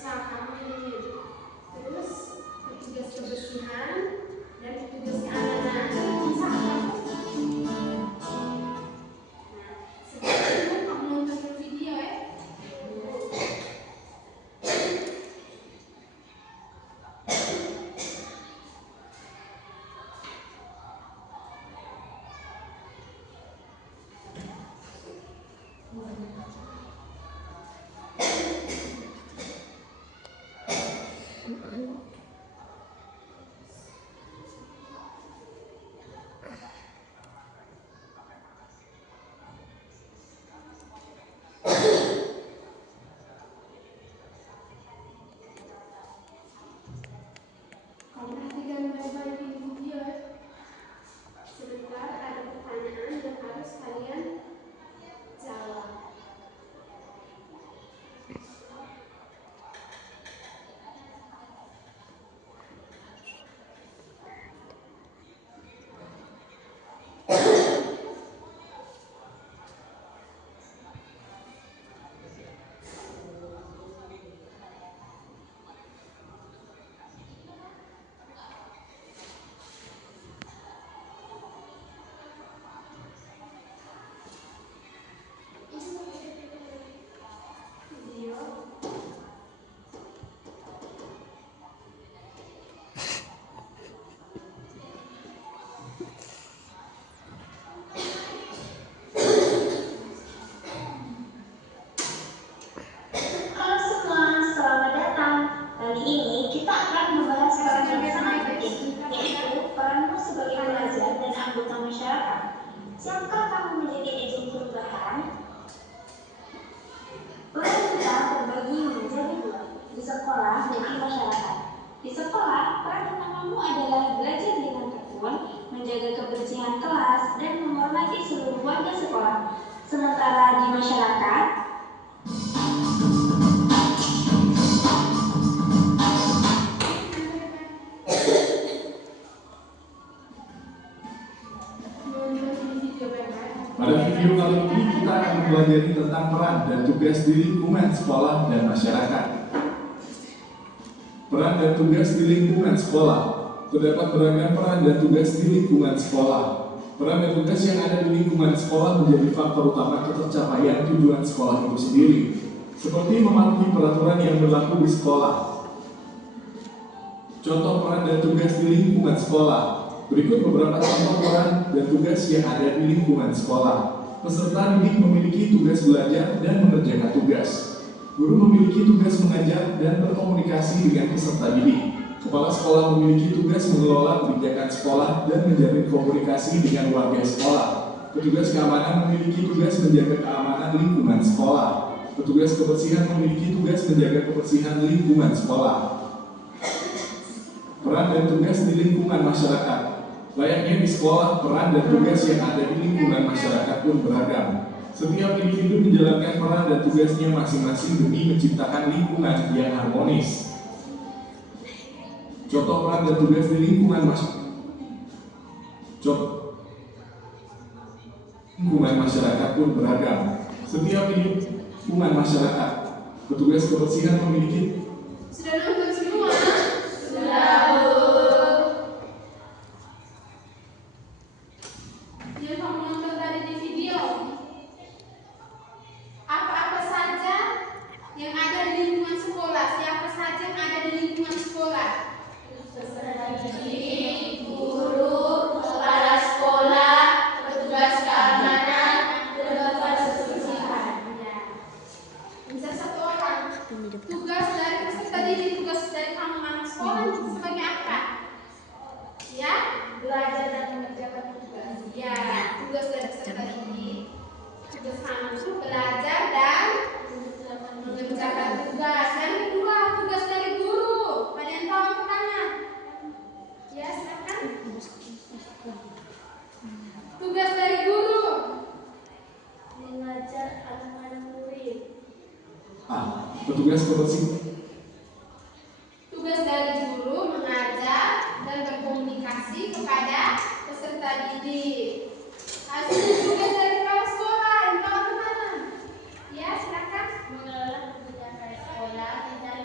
bisa kami. Terus petugas kebersihan dan petugas keamanan bisa apa? Sekarang kamu nonton video ya. Siapakah kamu menjadi agent perubahan? Peran kita terbagi menjadi dua, di sekolah dan di masyarakat. Di sekolah, peran utamamu adalah belajar dengan tekun, menjaga kebersihan kelas, dan menghormati seluruh warga sekolah. Sementara di masyarakat, pada video kali ini kita akan mempelajari tentang peran dan tugas di lingkungan sekolah dan masyarakat. Peran dan tugas di lingkungan sekolah. Terdapat beragam peran dan tugas di lingkungan sekolah. Peran dan tugas yang ada di lingkungan sekolah menjadi faktor utama ketercapaian tujuan sekolah itu sendiri, seperti mematuhi peraturan yang berlaku di sekolah. Contoh peran dan tugas di lingkungan sekolah. Berikut beberapa contoh peran dan tugas yang ada di lingkungan sekolah. Peserta didik memiliki tugas belajar dan mengerjakan tugas. Guru memiliki tugas mengajar dan berkomunikasi dengan peserta didik. Kepala sekolah memiliki tugas mengelola kebijakan sekolah dan menjalin komunikasi dengan warga sekolah. Petugas keamanan memiliki tugas menjaga keamanan lingkungan sekolah. Petugas kebersihan memiliki tugas menjaga kebersihan lingkungan sekolah. Peran dan tugas di lingkungan masyarakat. Layaknya di sekolah, peran dan tugas yang ada di lingkungan masyarakat pun beragam. Setiap individu menjalankan peran dan tugasnya masing-masing demi menciptakan lingkungan yang harmonis. Contoh peran dan tugas di lingkungan masyarakat pun beragam. Setiap lingkungan masyarakat, petugas kebersihan memiliki. Sudah nonton semua? Sudah. Yang kamu nonton tadi di video, apa-apa saja yang ada di lingkungan sekolah, siapa saja yang ada di lingkungan sekolah? Peserta didik, guru, kepala sekolah, petugas keamanan, petugas kebersihan. Bisa satu orang. Tugas dari peserta didik, tugas dari kamu anak sekolah sebagai apa? Ya, belajar dan mengerjakan tugas. Ya, tugas dari peserta didik, tugas kamu itu belajar dan mengerjakan tugas. Yang kedua, tugas dari guru. Pada yang tahu angkat tangan? Ya, silakan. Tugas dari guru mengajar anak-anak murid. Petugas kebersihan. Tugas dari guru mengajar dan berkomunikasi kepada peserta didik. Hasil tugas dari kepala sekolah yang tahu kemana? Ya, silakan. Mengelola kebijakan sekolah, mencari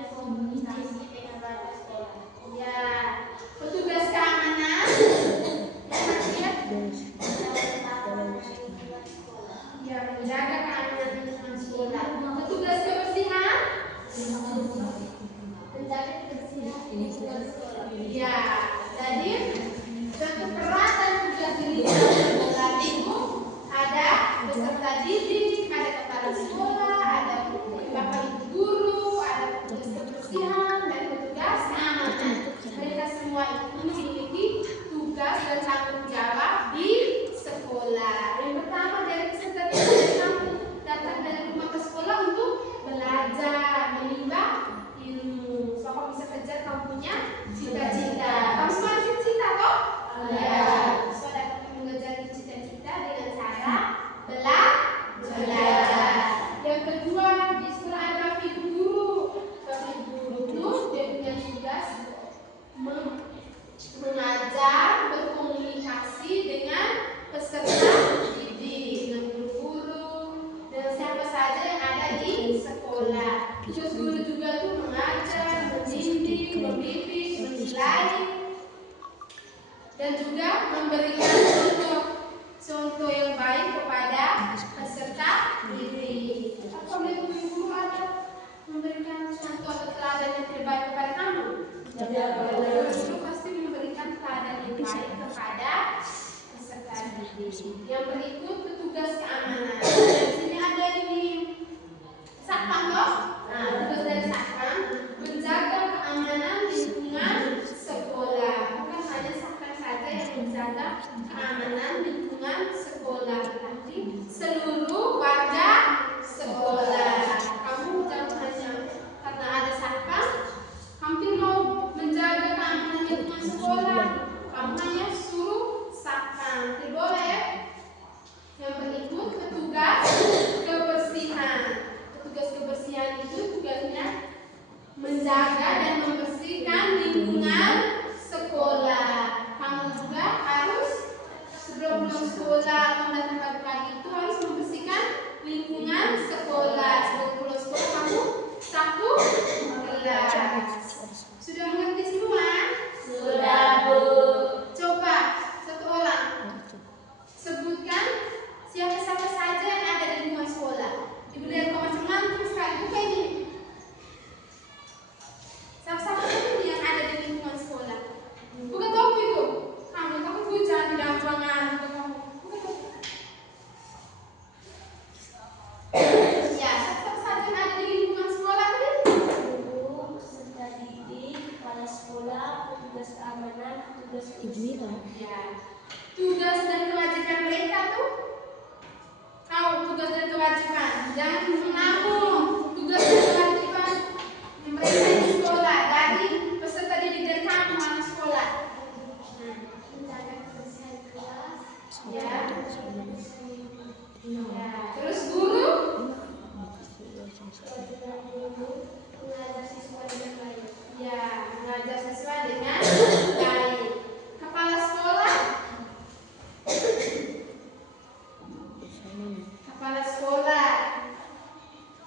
tugas guru juga tuh mengajar, membimbing, membimbing, menilai, dan juga memberikan contoh yang baik kepada peserta didik. Apabila guru ada memberikan contoh atau teladan yang terbaik kepada kamu, guru pasti memberikan teladan yang baik kepada peserta didik. Yang berikut petugas keamanan. Di sini ada ini satpam toh. Nah, tugas dari satpam menjaga keamanan lingkungan sekolah. Bukan hanya satpam saja yang menjaga keamanan lingkungan sekolah, tetapi seluruh warga sekolah. Kamu jangan hanya karena ada satpam, hampir mau menjaga keamanan lingkungan sekolah, kamu hanya suruh satpam. Tidak boleh. Yang berikut petugas kebersihan. Petugas kebersihan itu tugasnya menjaga dan membersihkan lingkungan sekolah. Kamu juga harus sebelum sekolah atau datang pagi-pagi itu harus membersihkan lingkungan sekolah. Sebelum pulang sekolah kamu sapu kelas. Sudah mengerti semua? Sudah, Bu. Coba satu orang sebutkan siapa-siapa saja yang ada di lingkungan sekolah. Ibu lihat kau macam ngantuk sekali. Buka ini. Siapa-siapa saja yang ada di lingkungan sekolah. Buka topi itu. Kamu hujan di dalam ruangan. Buka topi. Ya, siapa-siapa saja yang ada di lingkungan sekolah tadi? Guru, peserta didik, kepala sekolah, petugas keamanan, petugas kebersihan. Ya. Tugas dan kewajiban mereka tuh. Kau tugas dan kewajiban. Jangan menanggung tugas dan kewajiban mereka di sekolah dari peserta didik dari kamu anak sekolah. Menjaga kebersihan kelas. Ya. Terus guru Kewajiban guru mengajar siswa dengan baik. ya mengajar siswa dengan baik. Kepala sekolah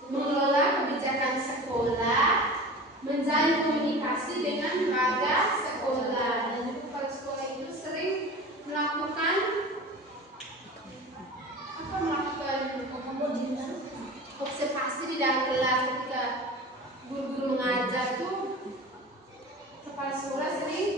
mengelola kebijakan sekolah, menjalin komunikasi dengan warga sekolah. Dan juga kepala sekolah itu sering melakukan observasi di dalam kelas. Ketika guru-guru mengajar tuh, kepala sekolah sering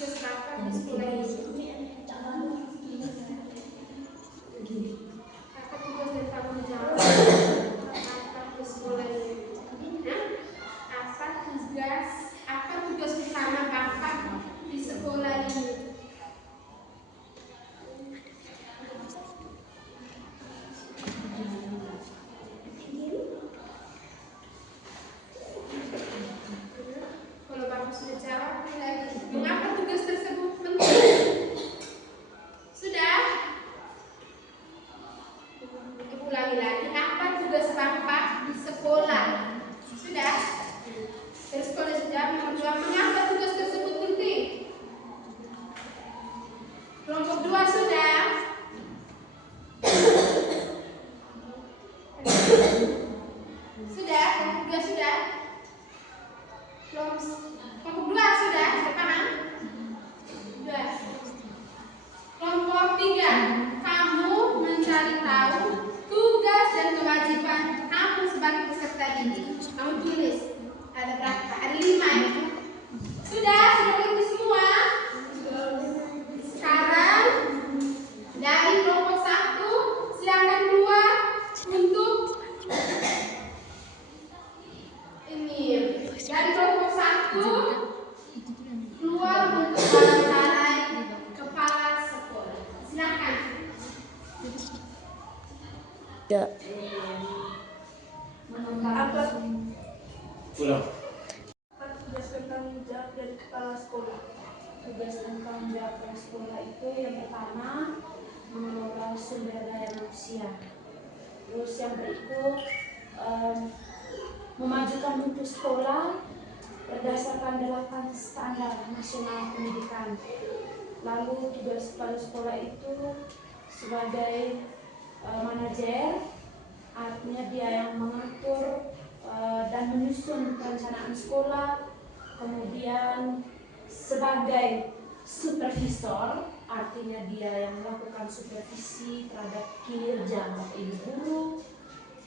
tugas apa di sekolah ini? Apa tugas dan tanggung jawab Bapak di sekolah ini? Apa tugas utama Bapak di sekolah ini? Kalau Bapak sudah jawab lagi, mengapa tugas tersebut penting? Sudah? Ulangi lagi, apa tugas Bapak di sekolah? Sudah? Dari sekolah sudah menjawab, mengapa tugas tersebut penting? Kelompok 2 sudah? Sudah? Kelompok 2 sudah? Kelompok 2 sudah? Sudah paham? Sudah. Kelompok 3, kamu mencari tahu tugas dan kewajiban kamu sebagai peserta didik. Kamu tulis. Ada berapa? Ada 5 ya? Sudah mengerti semua? Sekarang dari kelompok 1 silakan keluar untuk ini. Dari kelompok 1 keluar untuk wawancara kepala sekolah. Silakan. Ya. Apa Ulang. tugas dan tanggung jawab dari kepala sekolah? Tugas dan tanggung jawab kepala sekolah itu yang pertama mengelola sumber daya manusia. Terus yang berikut memajukan mutu sekolah berdasarkan 8 standar nasional pendidikan. Lalu tugas kepala sekolah itu sebagai manajer, artinya dia yang mengatur dan menyusun perencanaan sekolah. Kemudian sebagai supervisor, artinya dia yang melakukan supervisi terhadap kinerja Bapak Ibu guru.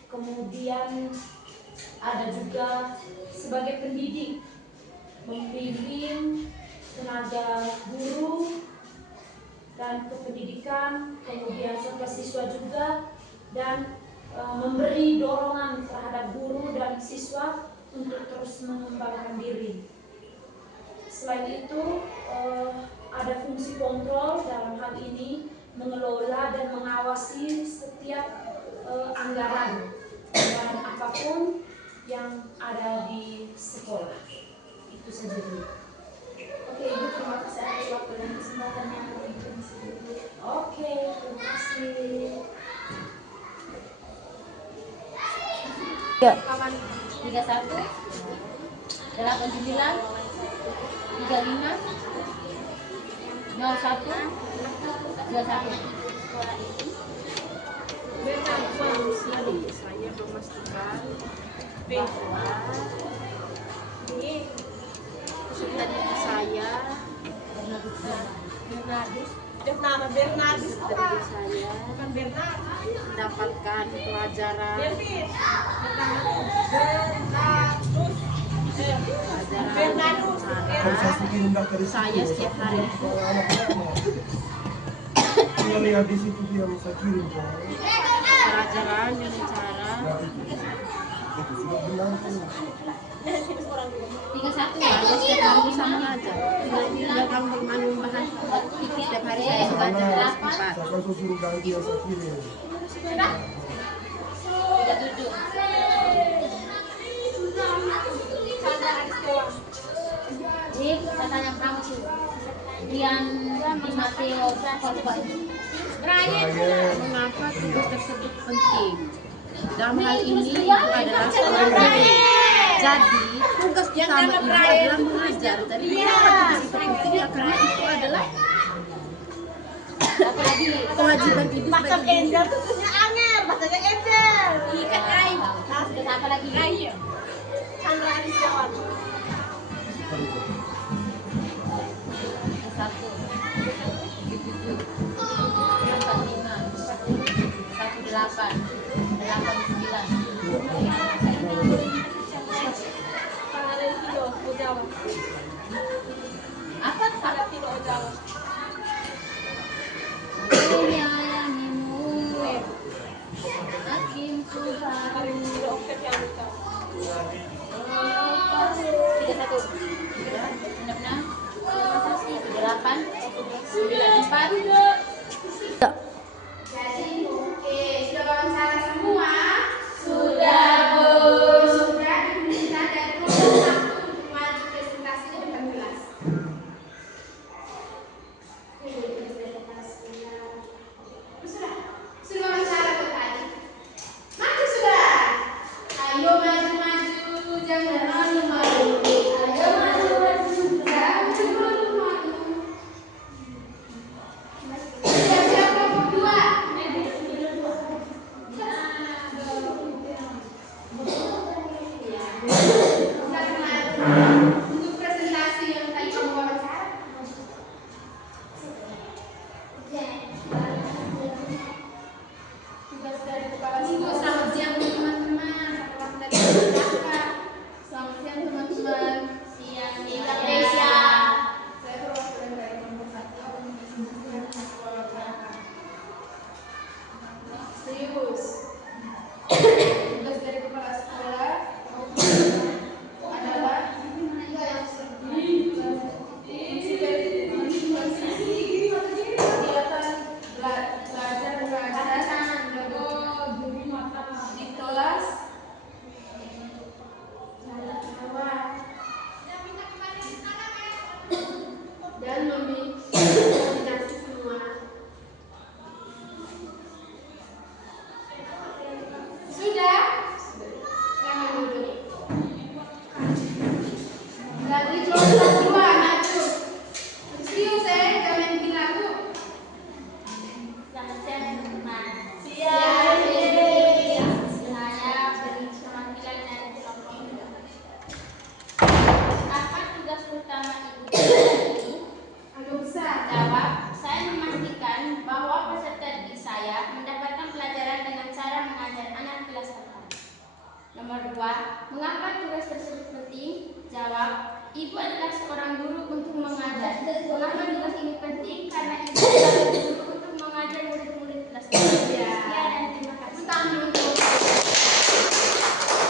Kemudian ada juga sebagai pendidik, membimbing tenaga guru dan kependidikan, kemudian serta siswa juga, dan memberi dorongan terhadap guru dan siswa untuk terus mengembangkan diri. Selain itu, ada fungsi kontrol, dalam hal ini mengelola dan mengawasi setiap anggaran dan apapun yang ada di sekolah. Itu saja dulu. Oke, Ibu, terima kasih atas waktu dan kesempatan yang diberikan. Oke, terima kasih. Ya. 31 89 35 01 21. Saya memastikan bahwa ini peserta didik saya Bernardus dari saya mendapatkan pelajaran saya setiap hari di situ dia bisa kirim pelajaran dengan cara 31 saya setiap hari bisa mengajar. Tidak kamu bermain bahan setiap hari saya belajar 8. saya akan suruh ganti yang saya kirim 37. Jadi saya tanya kamu sih, Dian di Mateo khotbah Mengapa tugas tersebut penting? Dalam hal ini ibu adalah seorang guru. Jadi tugas utama ibu adalah mengajar. Jadi mengapa tugas itu penting? Ya, karena itu adalah kewajiban ibu sebagai guru. Terus apa lagi? Satu, 17, 45, 18, 89. Apa? menyayangimu, hakim Tuhan. 31, 36, 38, 94. Jadi, oke, sudah wawancara semua? Sudah, Bu. Sudah diminta dari kelompok 1 untuk maju presentasi di depan kelas. Sudah wawancara tuh tadi. Maju sudah. Ayo maju-maju, jangan malu-malu. Ayo maju-maju, jangan malu-malu. Siap-siap kelompok 2. Untuk presentasi yang tadi kamu wawancara. Tugas dari kepala minggu. Selamat siang teman-teman. Selamat dari kakak. Selamat siang teman-teman. Siang, Saya perwakilan dari kelompok 1. Serius. Tugas dari kepala sekolah adalah kegiatan belajar mengajar di kelas dan koordinasi semua. Sudah? Jangan duduk. Dari kelompok 2 maju. Serius jangan bikin lagu. Selamat siang teman-teman. Siang. Saya beri perwakilan dari kelompok 2. Apa tugas utama ibu ini? Agak besar. Jawab, saya memastikan bahwa peserta didik saya mendapatkan pelajaran dengan cara mengajar anak kelas 8. Nomor 2, mengapa tugas tersebut penting? Jawab, ibu adalah seorang guru untuk mengajar. Mengapa tugas ini penting? Karena ibu adalah guru untuk mengajar murid-murid kelas 8. Ya. Dan terima kasih.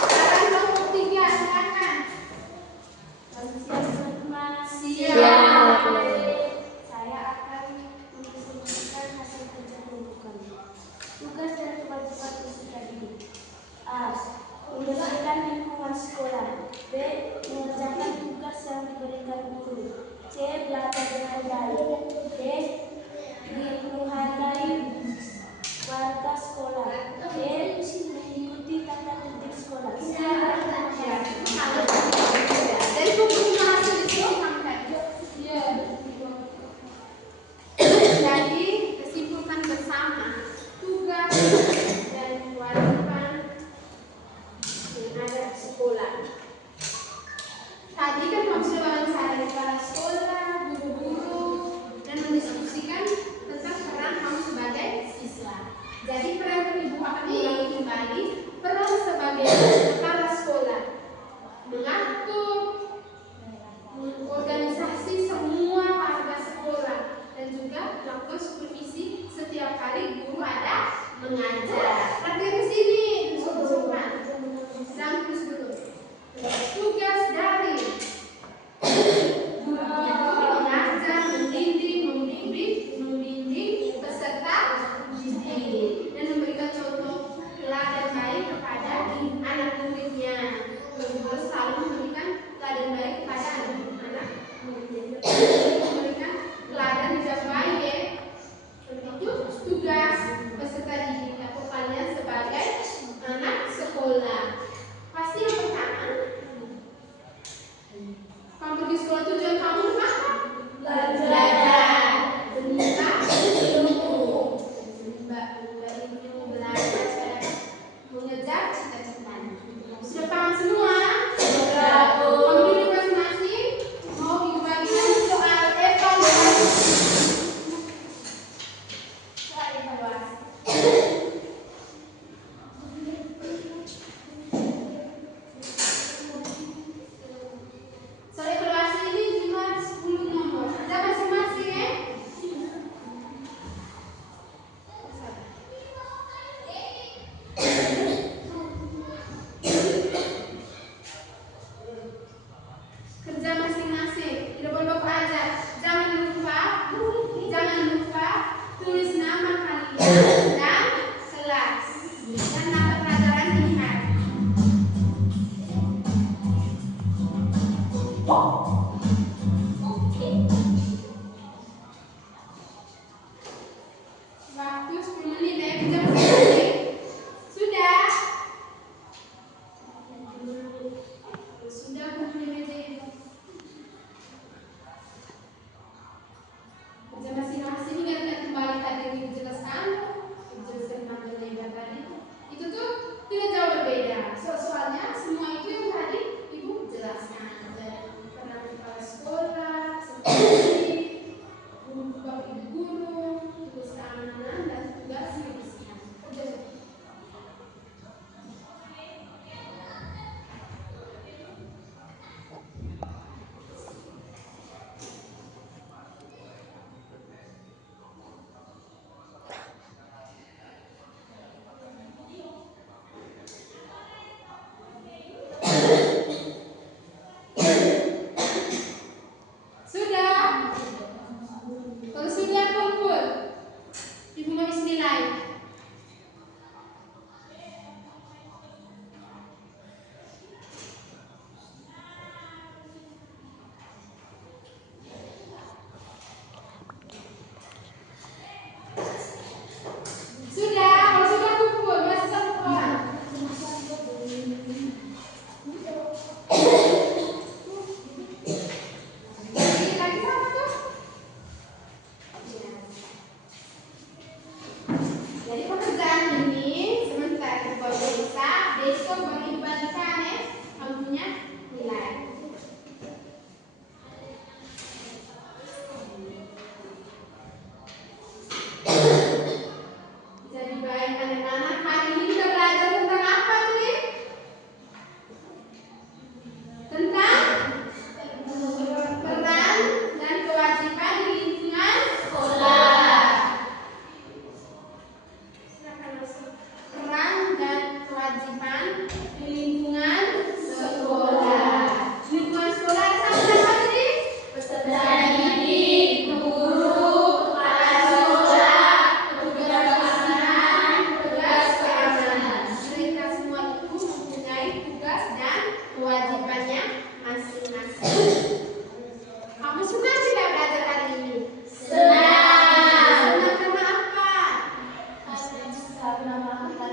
Sekarang kelompok 3, silakan. Siang teman-teman. Siang. Saya akan mempresentasikan hasil kerja kelompok kami. Tugas dan kewajiban peserta didik. A. Membersihkan lingkungan sekolah. B. Mengerjakan tugas yang diberikan guru. C. Belajar dengan baik. dan kelas dan mata pelajaran pilihan. Waktu 10 menit ya, jam 10 menit. Sudah. Sudah kumpulin meja itu. Kerja masing-masing ingat kembali tadi yang dijelaskan materi tadi. Itu tuh tidak jauh berbeda. Soalnya semua itu yang tadi Ibu jelaskan. Dari peran kepala sekolah, seperti bapak ibu guru, tugas keamanan dan tugas kebersihan. Sudah. Kalau sudah kumpul, Ibu nulis nilai. Sudah, kalau sudah kumpul, masih satu orang. Lagi sama tuh. Jadi pekerjaan ini sebentar kalau bisa besok baru dibagikan ya, kamu punya nilai. Jadi baik anak-anak, hari ini kita belajar tentang apa nih? Tentang peran dan kewajiban di lingkungan sekolah. Silakan masuk. Peran dan kewajiban di lingkungan sekolah. Lingkungan sekolah sama siapa tadi? Peserta didik, guru, kepala sekolah, petugas kebersihan, petugas keamanan. Mereka semua itu mempunyai tugas dan kewajibannya masing-masing. Kamu suka tidak belajar hari ini? Senang. Senang karena apa? Karena melakukan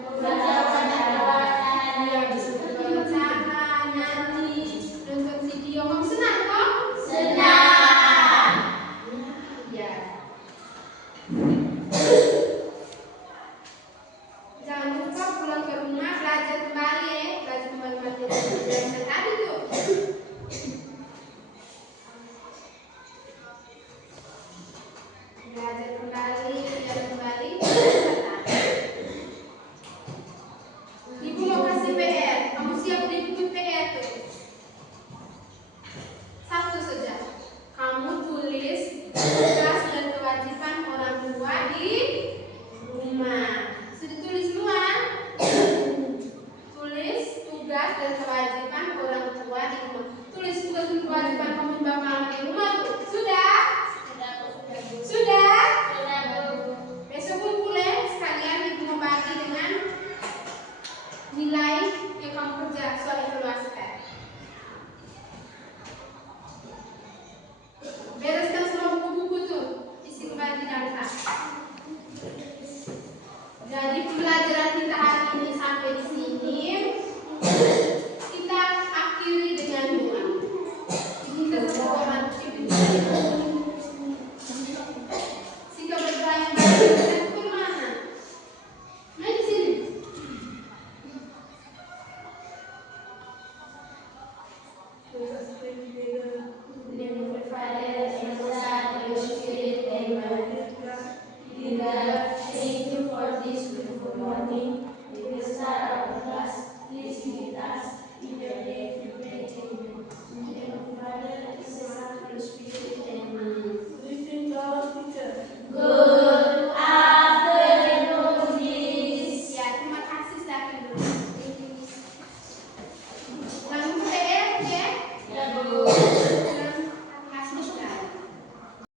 beberapa perbuatan, ya bisa berbicara, nyanyi, nonton video. Kamu senang toh? Senang. Ya. Jangan lupa pulang ke rumah belajar kembali ya, belajar kembali materi pelajaran tadi tuh. Belajar